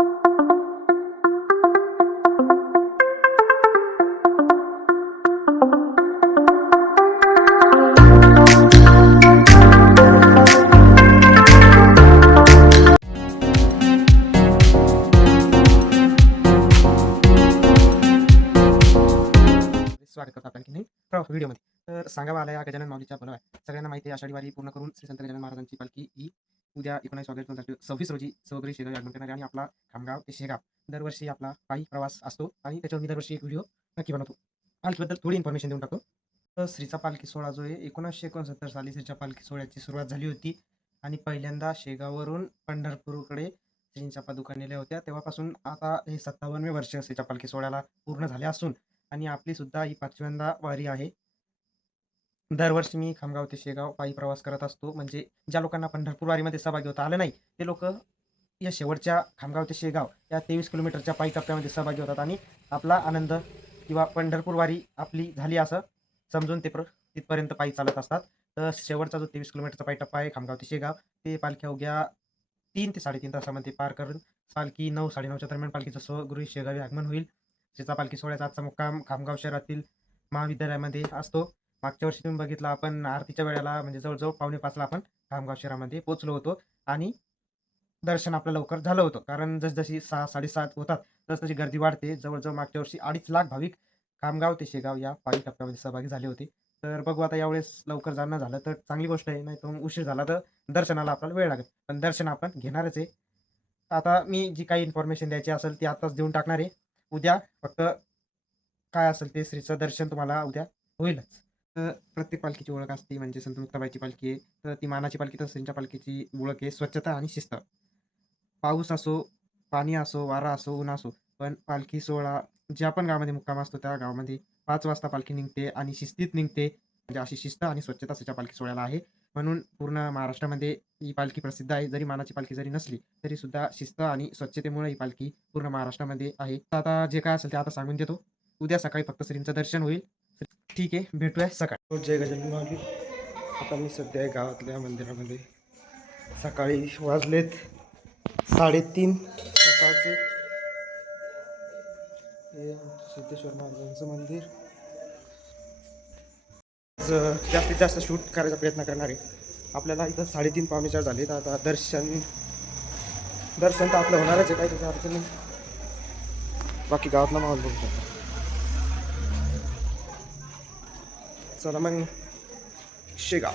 स्वागत करतो आपण की नाही व्हिडिओमध्ये. तर सांगावा आला या गजानन माऊलीच्या बोलावा. सगळ्यांना माहिती आहे आषाढी वारी पूर्ण करून श्री संत गजानन महाराजांची पालखी ही उद्या 19 ऑगस्ट 2026 रोजी सवगरी शेगाव आगमन करणार आहे. आणि आपला खामगाव ते शेगाव दरवर्षी आपला पायी प्रवास असतो आणि त्याच्यावर मी दरवर्षी एक व्हिडिओ नक्की बनवतो. पालखीबद्दल थोडी इन्फॉर्मेशन देऊन टाकतो. तर श्रीचा पालखी सोहळा जो आहे 1969 साली श्रीच्या पालखी सोहळ्याची सुरुवात झाली होती आणि पहिल्यांदा शेगाववरून पंढरपूरकडे श्रींच्या पादुका नेल्या होत्या. तेव्हापासून आता हे 57वे वर्ष श्रीच्या पालखी सोहळ्याला पूर्ण झाले असून आणि आपली सुद्धा ही 5व्यांदा वारी आहे. दरवर्षी मी खामगाव ते शेगाव पायी प्रवास करत असतो. म्हणजे ज्या लोकांना पंढरपूर वारीमध्ये सहभागी होता आलं नाही ते लोक या शेवटच्या खामगाव ते शेगाव या 23 किलोमीटरच्या पायी टप्प्यामध्ये सहभागी होतात आणि आपला आनंद किंवा पंढरपूर वारी आपली झाली असं समजून तिथपर्यंत पायी चालत असतात. तर शेवटचा जो 23 किलोमीटरचा पायी टप्पा आहे खामगाव ते शेगाव, ते पालखी अवघ्या 3 ते 3.5 तासामध्ये पार करून पालखी 9-9:30च्या दरम्यान पालखीचं स्वगृही शेगावी आगमन होईल. श्रीचा पालखी सोहळ्याचा आजचा मुक्काम खामगाव शहरातील महाविद्यालयामध्ये असतो. मागच्या वर्षी तुम्ही बघितलं आपण आरतीच्या वेळेला म्हणजे जवळजवळ 4:45ला आपण खामगाव शहरामध्ये पोहोचलो होतो आणि दर्शन आपलं लवकर झालं होतं. कारण जसजशी 6-7:30 होतात तसतशी गर्दी वाढते. जवळजवळ मागच्या वर्षी 2.5 लाख भाविक खामगाव ते शेगाव या पायी टप्प्यामध्ये सहभागी झाले होते. तर बघू आता यावेळेस लवकर जाणं झालं तर चांगली गोष्ट आहे, नाही तर उशीर झाला तर दर्शनाला आपल्याला वेळ लागेल. पण दर्शन आपण घेणारच आहे. आता मी जी काही इन्फॉर्मेशन द्यायची असेल ती आताच देऊन टाकणार आहे. उद्या फक्त काय असेल ते श्रीचं दर्शन तुम्हाला उद्या होईलच. तर प्रत्येक पालखीची ओळख असते, म्हणजे संत मुक्ताबाईची पालखी आहे तर ती मानाची पालखी, तर श्रींच्या पालखीची ओळख आहे स्वच्छता आणि शिस्त. पाऊस असो, पाणी असो, वारा असो, ऊन असो, पण पालखी सोहळा ज्या पण गावामध्ये मुक्काम असतो त्या गावामध्ये 5 वाजता पालखी निघते आणि शिस्तीत निघते. म्हणजे अशी शिस्त आणि स्वच्छता श्रीच्या पालखी सोहळ्याला आहे. म्हणून पूर्ण महाराष्ट्रामध्ये ही पालखी प्रसिद्ध आहे. जरी मानाची पालखी जरी नसली तरी सुद्धा शिस्त आणि स्वच्छतेमुळे ही पालखी पूर्ण महाराष्ट्रामध्ये आहे. तर आता जे काय असेल ते आता सांगून देतो. उद्या सकाळी फक्त श्रींचं दर्शन होईल. ठीक आहे, भेटूया सकाळी. जय गजानन माऊली. आता मी सध्या आहे गावातल्या मंदिरामध्ये. सकाळी वाजलेत 3:30 सकाळचे. हे सिद्धेश्वर महाराजांचं मंदिर. जास्तीत जास्त शूट करायचा प्रयत्न करणार आहे. आपल्याला इथं 3:30-4 झाले. तर आता दर्शन तर आपलं होणारच आहे, काही त्याची अडचण नाही. बाकी गावातला माहोल बघू शकतो. चला मग शेगाव.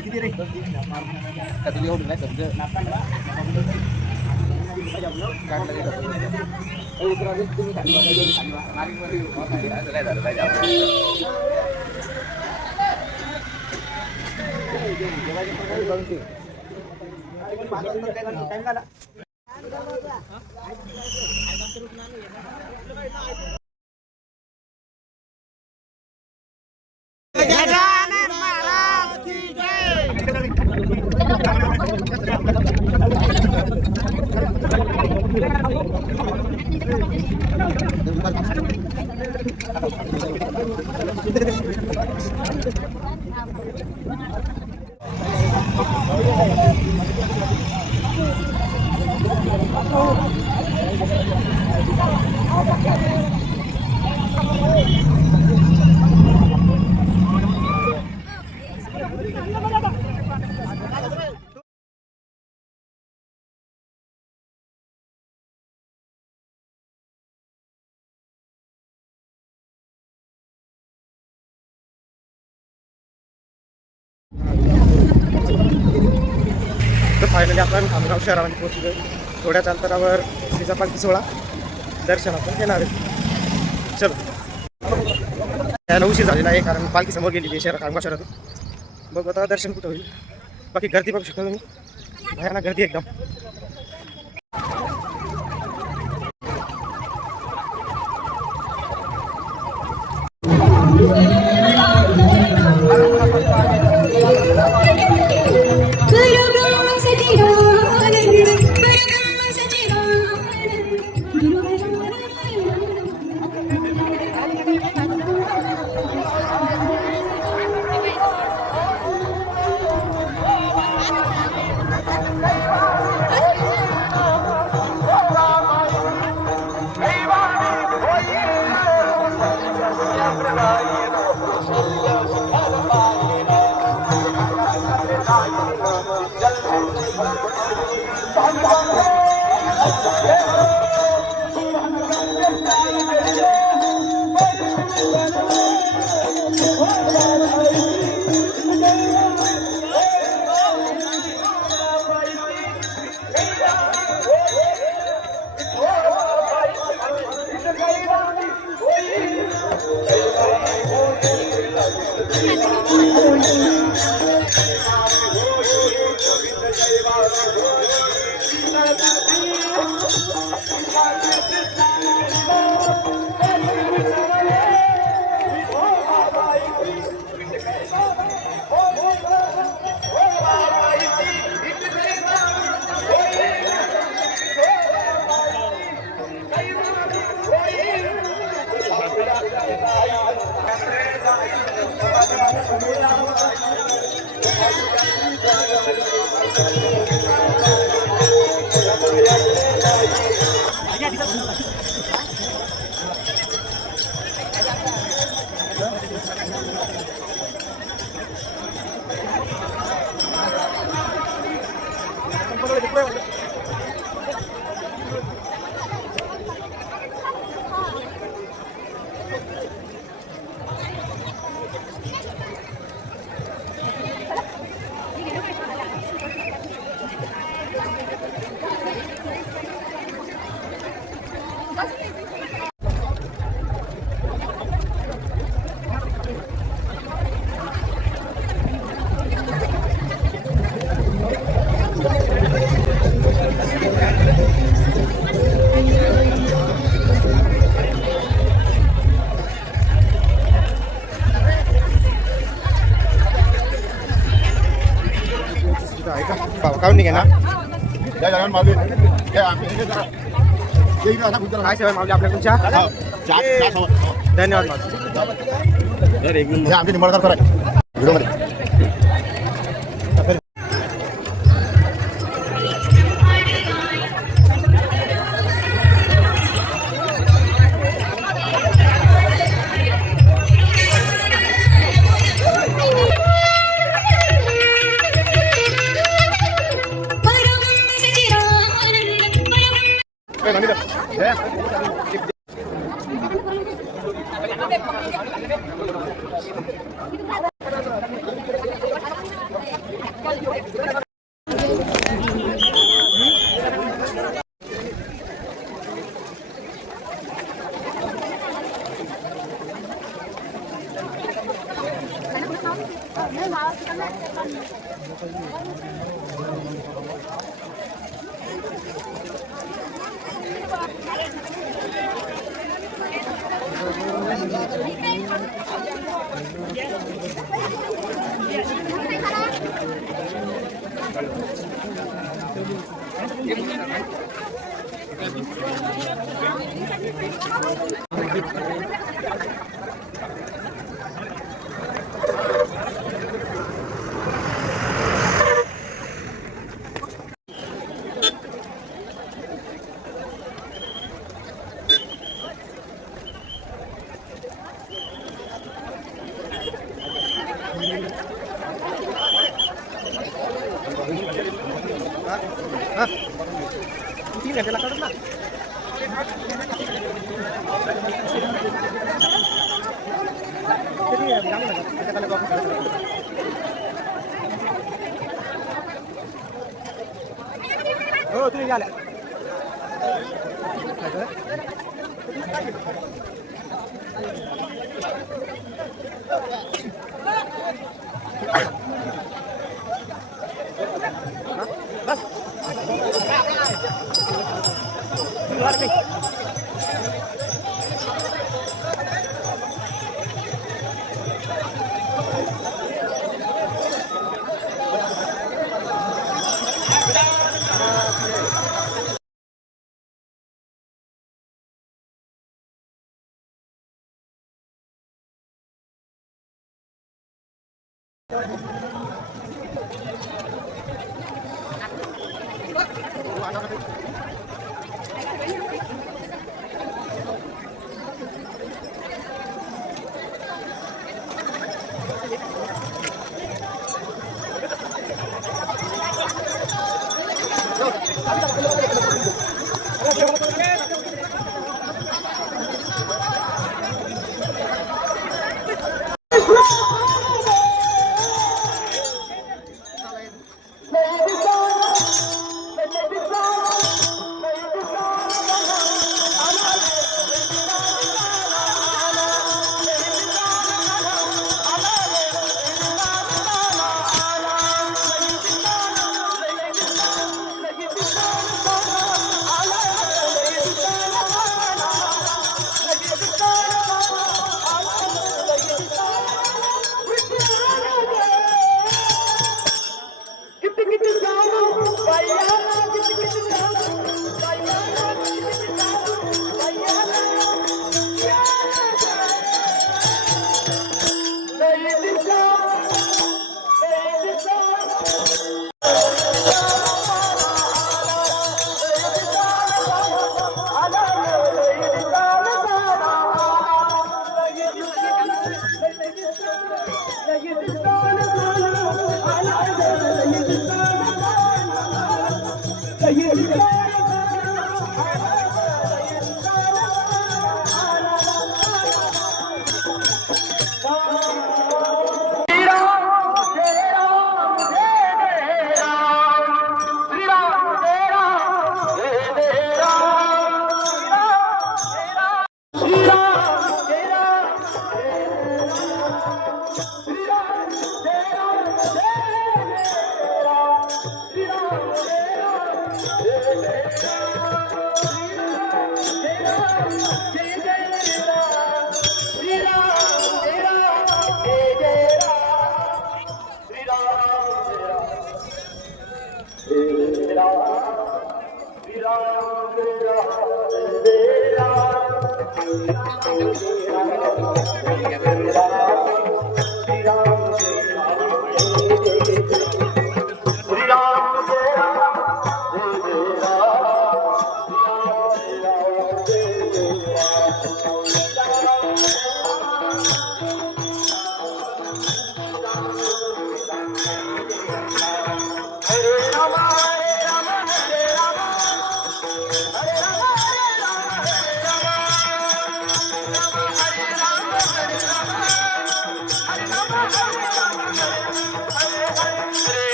किती रे तर फायनली आपण खामगाव शहरामध्ये पोहोचलो. थोड्याच अंतरावर श्रीचा पालखी सोहळा दर्शन आपण घेणार आहे. चलो, त्याला उशीर झालेला आहे कारण पालखी समोर गेलेली आहे शहरात, खामगाव शहरातून. बघू आता दर्शन कुठं होईल. बाकी गर्दी बघू शकता तुम्ही, भयानक गर्दी एकदम. काढून निघे ना माऊली काय सेवा माऊली आपल्या तुमच्या धन्यवाद माऊली आमची निंबाळकर सर आहे व्हिडिओमध्ये हो तुम्ही झाल्या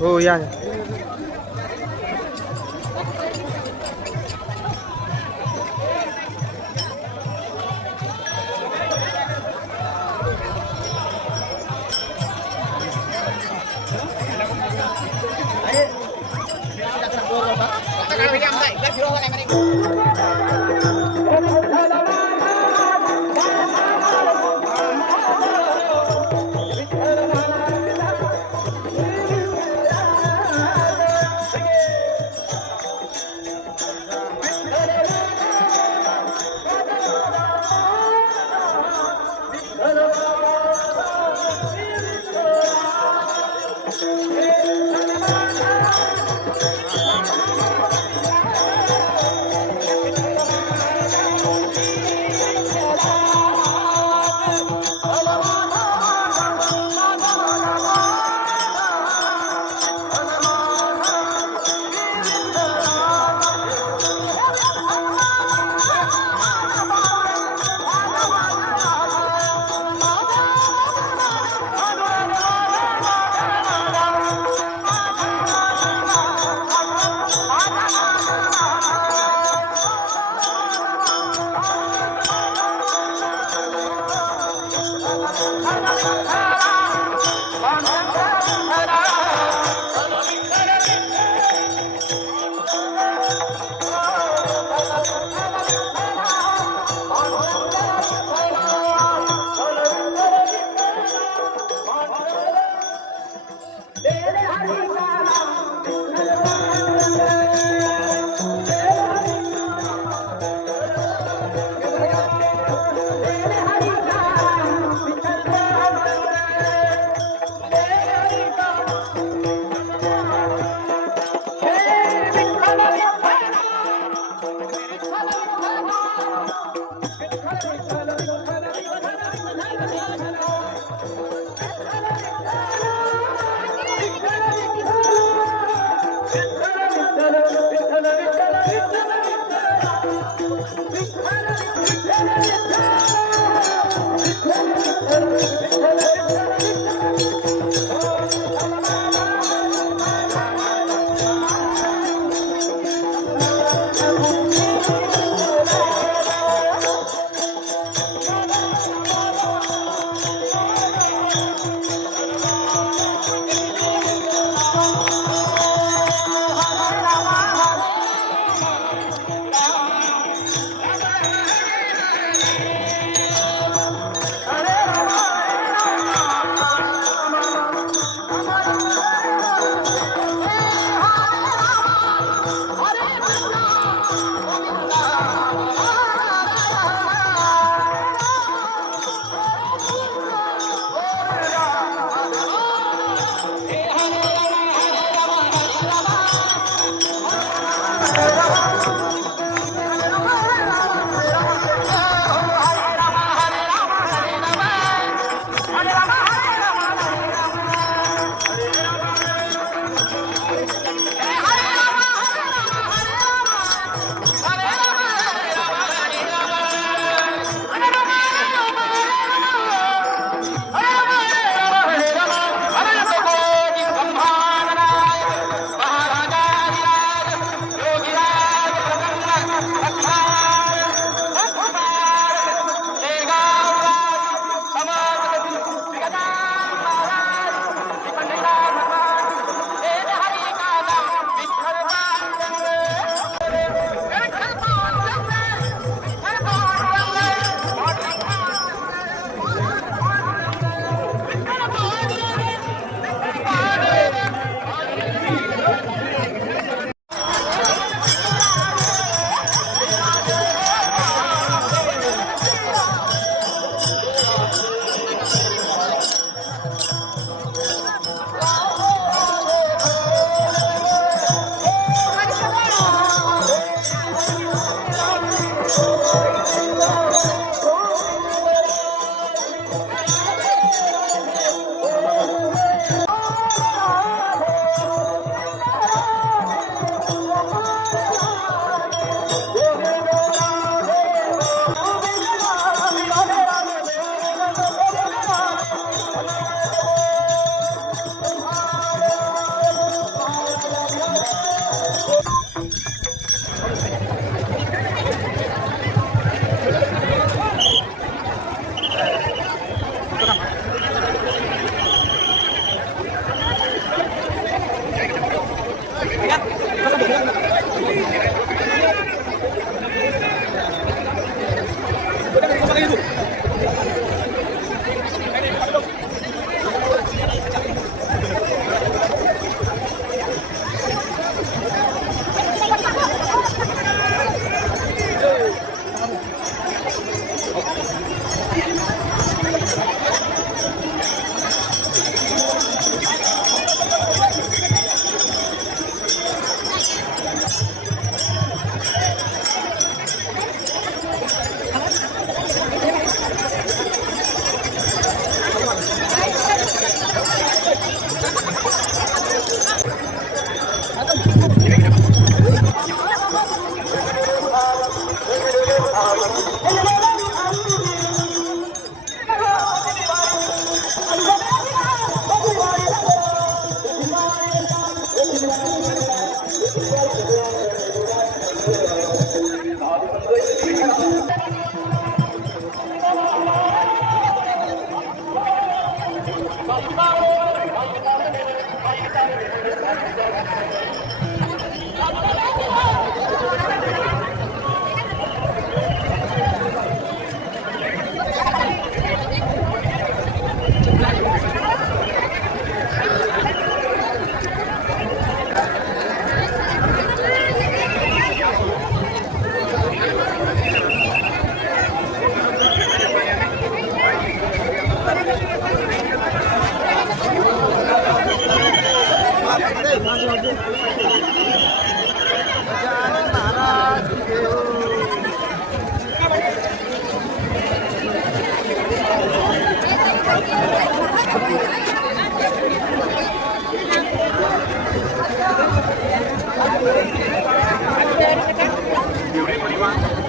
हो या.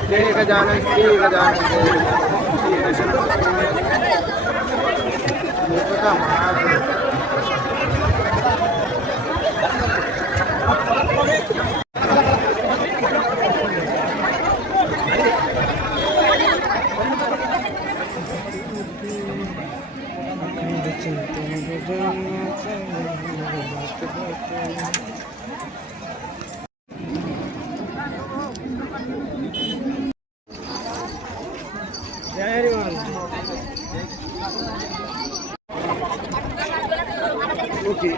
जय गजानन श्री गजानन ओके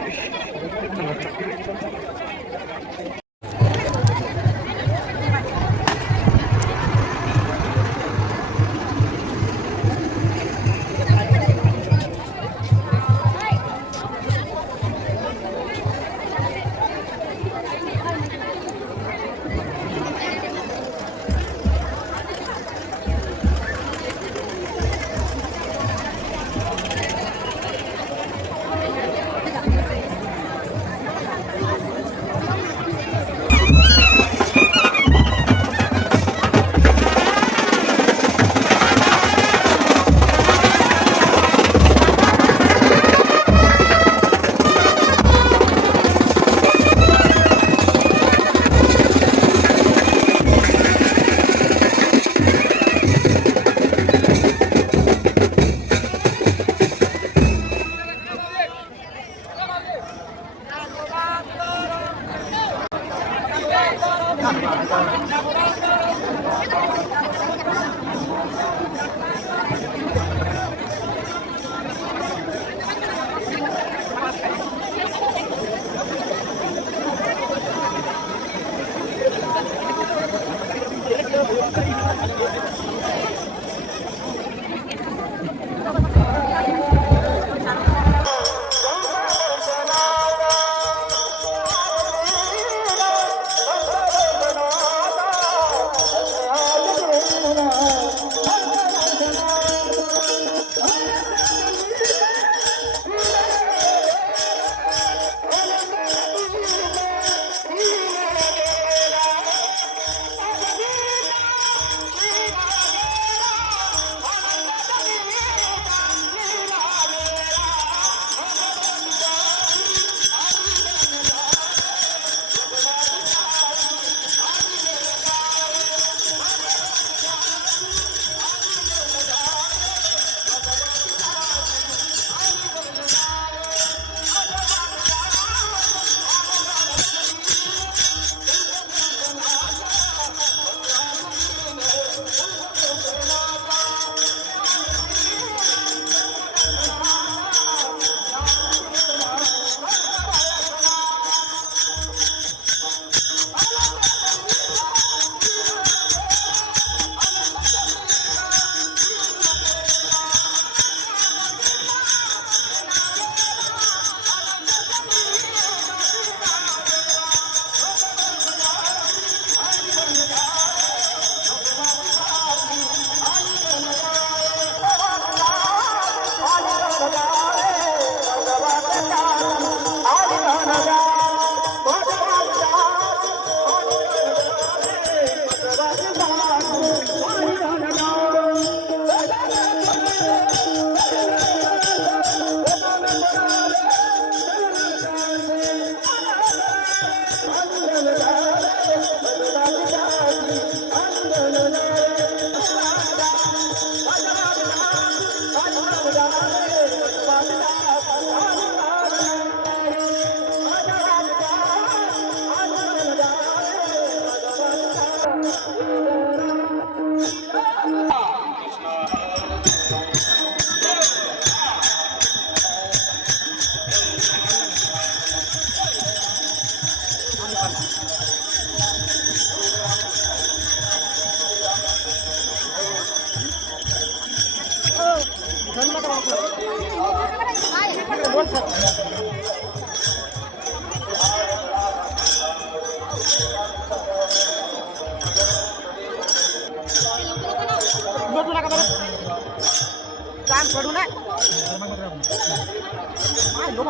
बोल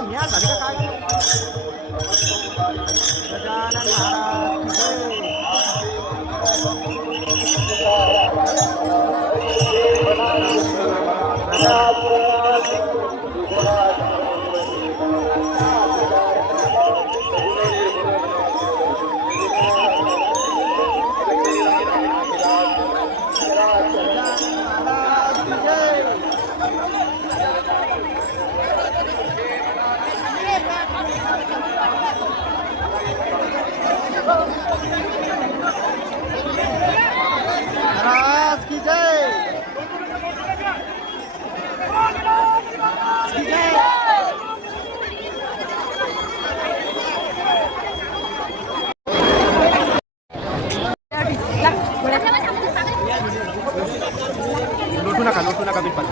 मग मी आज झाली का काय गजानन महाराज महाराज की जय की जय लुटू नका बिलकुल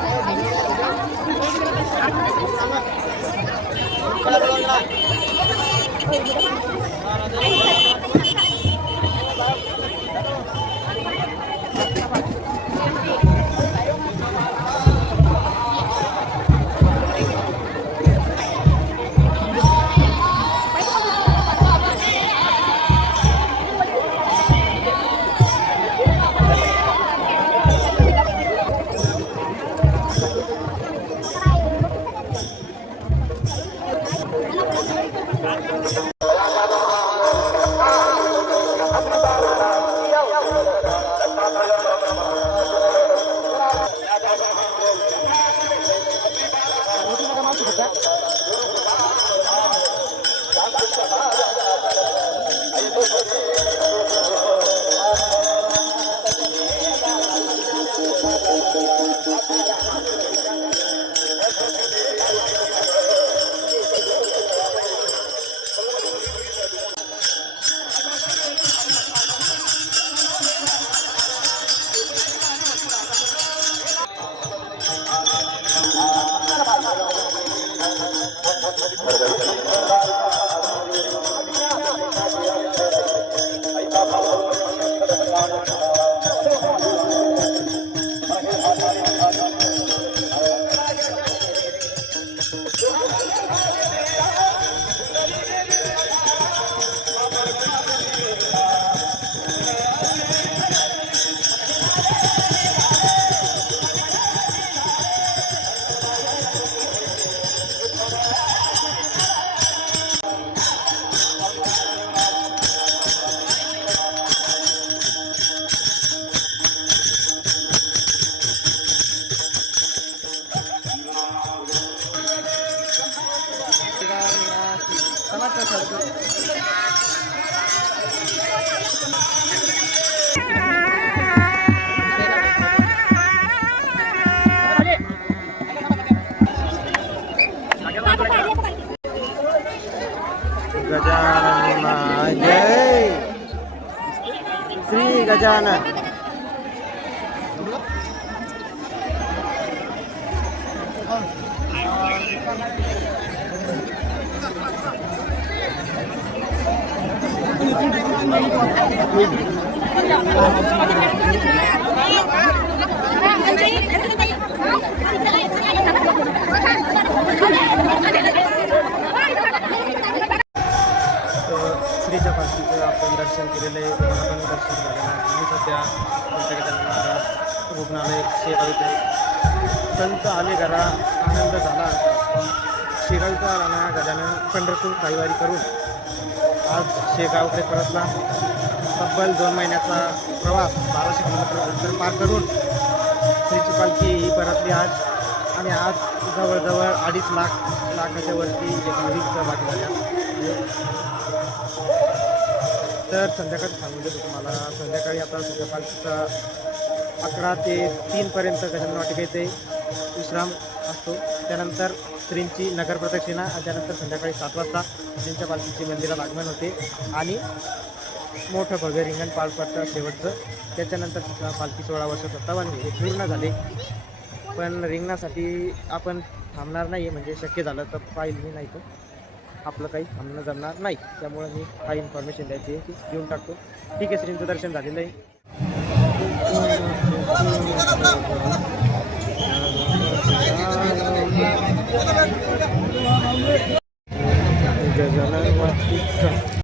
गजानन जय श्री गजानन श्रीच्या पालखीचं आपण दर्शन केलेलं आहे. तुम्हाला पण दर्शन झालेलं आहे. मी सध्या संत गजानन महाराज रुग्णालय सेवा इथे संत आले घरा आनंद झाला शिराळचा राणा गजानन पंढरपूर पायवारी करून आज शेगावकडे परतला. तब्बल 2 महिन्याचा प्रवास 1200 किलोमीटर अंतर पार करून श्रीची पालखी ही परतली आज. आणि आज जवळजवळ 2.5 लाखाच्या वरती एकंदरीत सहभागी झाल्या. तर संध्याकाळी सांगून देतो तुम्हाला. संध्याकाळी आता सध्या पालखीचा 11 ते 3 पर्यंत गजानन वाटिका येथे विश्राम असतो. त्यानंतर श्रींची नगर प्रदक्षिणा आणि त्यानंतर संध्याकाळी 7 वाजता श्रींच्या पालखीची मंदिरात आगमन होते आणि मोठं भव्य रिंगण पार पडतं शेवटचं. त्याच्यानंतर पालखी 16 वर्ष 57 हे पूर्ण झाले. पण रिंगणासाठी आपण थांबणार नाही आहे, म्हणजे शक्य झालं तर पाहिलं मी, नाही तर आपलं काही थांबणं जमणार नाही. त्यामुळे मी काही इन्फॉर्मेशन द्यायची आहे ती देऊन टाकतो. ठीक आहे, श्रींचं दर्शन झालेलं आहे. गजानन माऊलीचा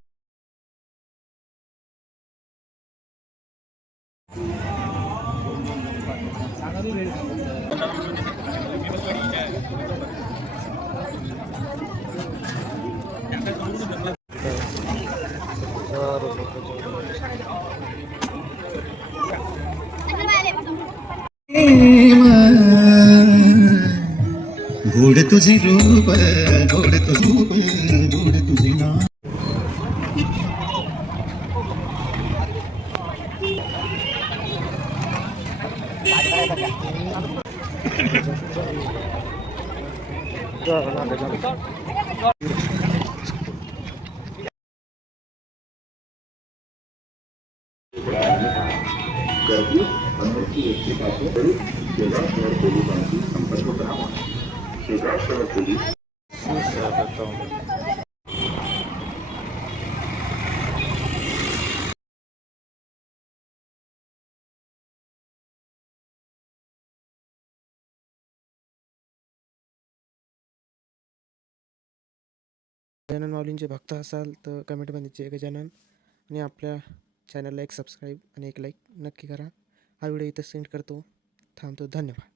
गोड तुझे रूप गोड तुझे रूप गोड तुझे नाम गजानन माऊलींचे भक्त असाल तर कमेंटमध्ये जय गजानन आणि आपल्या चॅनलला एक सबस्क्राईब आणि एक लाईक नक्की करा. हा व्हिडिओ इथं सेंड करतो. थांबतो. धन्यवाद.